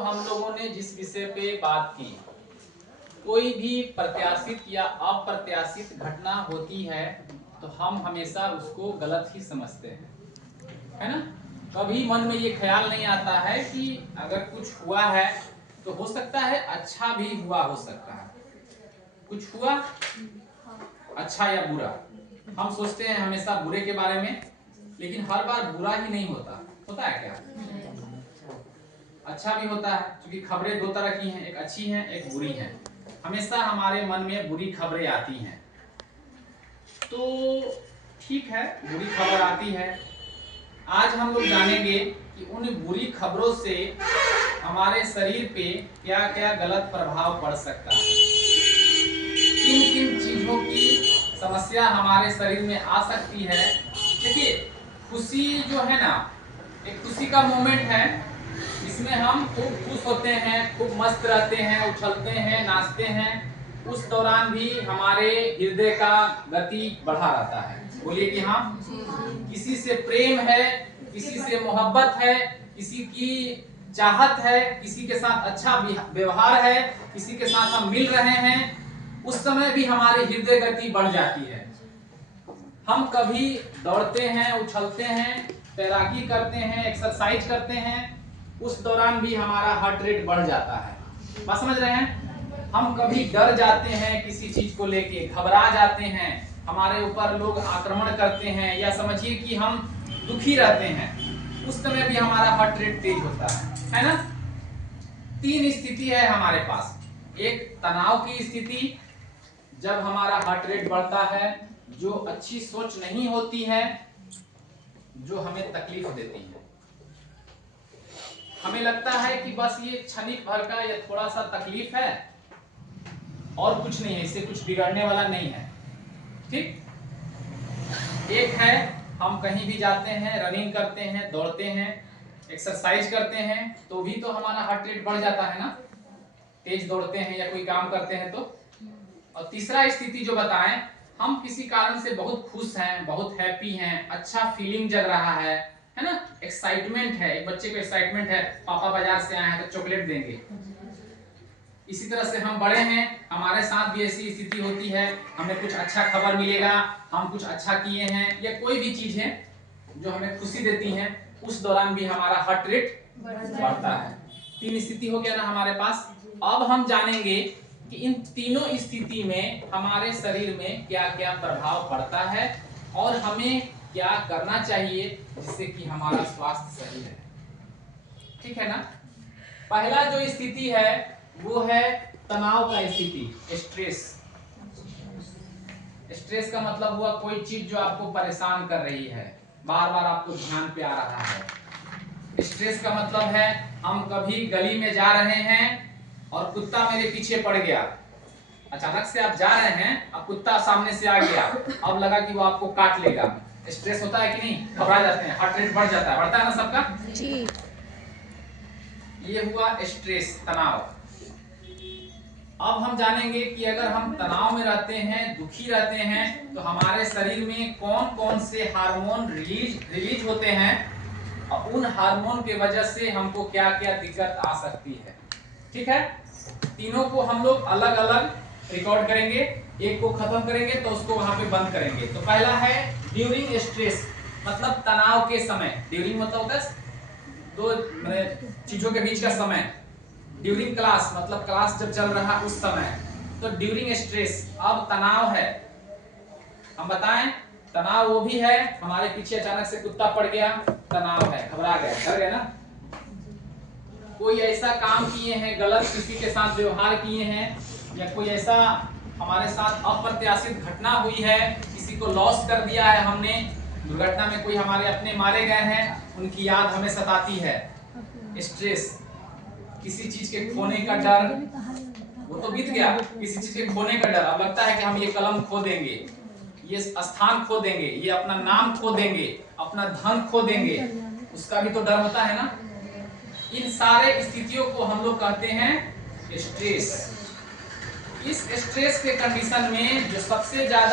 हम लोगों ने जिस विषय पे बात की, कोई भी प्रत्याशित या अप्रत्याशित घटना होती है तो हम हमेशा उसको गलत ही समझते हैं, है ना। कभी मन में ये ख्याल नहीं आता है कि अगर कुछ हुआ है तो हो सकता है अच्छा भी हुआ, हो सकता है कुछ हुआ अच्छा या बुरा। हम सोचते हैं हमेशा बुरे के बारे में, लेकिन हर बार बुरा ही नहीं होता। होता है क्या? अच्छा भी होता है, क्योंकि खबरें दो तरह की हैं, एक अच्छी हैं एक बुरी हैं। हमेशा हमारे मन में बुरी खबरें आती हैं, तो ठीक है, बुरी खबर आती है। आज हम लोग जानेंगे कि उन बुरी खबरों से हमारे शरीर पे क्या क्या गलत प्रभाव पड़ सकता है, किन किन चीजों की समस्या हमारे शरीर में आ सकती है। देखिए, खुशी जो है ना, एक खुशी का मोमेंट है, इसमें हम खूब खुश होते हैं, खूब मस्त रहते हैं, उछलते हैं, नाचते हैं। उस दौरान भी हमारे हृदय का गति बढ़ा रहता है। बोलिए कि हाँ। किसी से प्रेम है, किसी से मोहब्बत है, किसी की चाहत है, किसी के साथ अच्छा व्यवहार है, किसी के साथ हम मिल रहे हैं, उस समय भी हमारी हृदय गति बढ़ जाती है। हम कभी दौड़ते हैं, उछलते हैं, तैराकी करते हैं, एक्सरसाइज करते हैं, उस दौरान भी हमारा हार्ट रेट बढ़ जाता है। बात समझ रहे हैं? हम कभी डर जाते हैं, किसी चीज को लेके घबरा जाते हैं, हमारे ऊपर लोग आक्रमण करते हैं, या समझिए कि हम दुखी रहते हैं, उस समय भी हमारा हार्ट रेट तेज होता है ना। तीन स्थिति है हमारे पास। एक तनाव की स्थिति, जब हमारा हार्ट रेट बढ़ता है, जो अच्छी सोच नहीं होती है, जो हमें तकलीफ देती है। हमें लगता है कि बस ये क्षणिक भर का या थोड़ा सा तकलीफ है और कुछ नहीं है, इससे कुछ बिगड़ने वाला नहीं है। ठीक। एक है, हम कहीं भी जाते हैं, रनिंग करते हैं, दौड़ते हैं, एक्सरसाइज करते हैं, तो भी तो हमारा हार्ट रेट बढ़ जाता है ना, तेज दौड़ते हैं या कोई काम करते हैं तो। और तीसरा स्थिति जो बताएं, हम किसी कारण से बहुत खुश हैं, बहुत हैप्पी हैं, अच्छा फीलिंग जग रहा है ना, एक्साइटमेंट है। एक बच्चे को एक्साइटमेंट है, पापा बाजार से आए हैं तो चॉकलेट देंगे। इसी तरह से हम बड़े हैं, हमारे साथ भी ऐसी स्थिति होती है, हमें कुछ अच्छा खबर मिलेगा, हम कुछ अच्छा किए हैं, या कोई भी चीज है जो हमें खुशी देती है, उस दौरान भी हमारा हार्ट रेट बढ़ता है। तीन स्थिति हो गया ना हमारे पास। अब हम जानेंगे कि इन तीनों स्थिति में हमारे शरीर में क्या क्या प्रभाव पड़ता है और हमें क्या करना चाहिए जिससे कि हमारा स्वास्थ्य सही रहे। ठीक है ना। पहला जो स्थिति है वो है तनाव का स्थिति, स्ट्रेस। स्ट्रेस का मतलब हुआ कोई चीज जो आपको परेशान कर रही है, बार बार आपको ध्यान पे आ रहा है। स्ट्रेस का मतलब है, हम कभी गली में जा रहे हैं और कुत्ता मेरे पीछे पड़ गया। अचानक से आप जा रहे हैं, अब कुत्ता सामने से आ गया, अब लगा कि वो आपको काट लेगा। स्ट्रेस होता है कि नहीं? घबरा जाते हैं, हार्ट रेट बढ़ जाता है। बढ़ता है ना सबका जी। ये हुआ स्ट्रेस, तनाव। अब हम जानेंगे कि अगर हम तनाव में रहते हैं, दुखी रहते हैं, तो हमारे शरीर में कौन कौन से हार्मोन रिलीज होते हैं, और उन हार्मोन के वजह से हमको क्या क्या दिक्कत आ सकती है। ठीक है। तीनों को हम लोग अलग अलग रिकॉर्ड करेंगे, एक को खत्म करेंगे तो उसको वहां पे बंद करेंगे। तो पहला है ड्यूरिंग स्ट्रेस, मतलब तनाव के समय। ड्यूरिंग मतलब होता है दो चीजों के बीच का समय। ड्यूरिंग क्लास मतलब क्लास जब चल रहा उस समय। तो ड्यूरिंग स्ट्रेस, अब तनाव है, हम बताएं तनाव वो भी है, हमारे पीछे अचानक से कुत्ता पड़ गया, तनाव है, घबरा गए, डर गए ना। कोई ऐसा काम किए हैं, गलत किसी के साथ व्यवहार किए हैं, या कोई ऐसा हमारे साथ अप्रत्याशित घटना हुई है, किसी को लॉस कर दिया है हमने, दुर्घटना में कोई हमारे अपने मारे गए हैं, उनकी याद हमें सताती है। स्ट्रेस, किसी चीज के खोने का डर, वो तो बीत गया, किसी चीज के खोने का डर, अब लगता है कि हम ये कलम खो देंगे, ये स्थान खो देंगे, ये अपना नाम खो देंगे, अपना धन खो देंगे, उसका भी तो डर होता है ना। इन सारे स्थितियों को हम लोग कहते हैं स्ट्रेस। इस स्ट्रेस के कंडीशन में जो सबसे ज्यादा